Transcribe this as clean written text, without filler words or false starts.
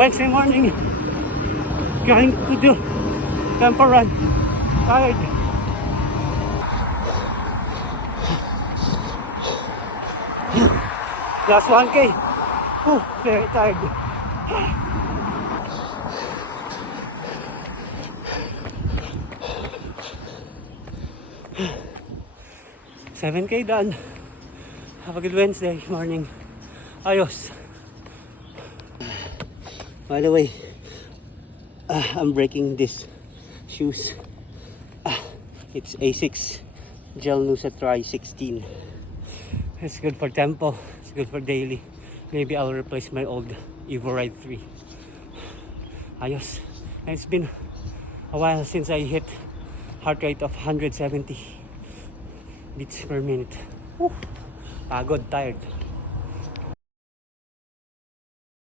Wednesday morning, going to do tempo run. Tired. Last 1K. Oh, very tired. 7K done. Have a good Wednesday morning. Ayos. By the way, I'm breaking this shoes. It's Asics Gel Nusa Tri 16. It's good for tempo. It's good for daily. Maybe I'll replace my old Evo Ride 3. Ayos. And it's been a while since I hit heart rate of 170 beats per minute. Woo. Pagod, tired.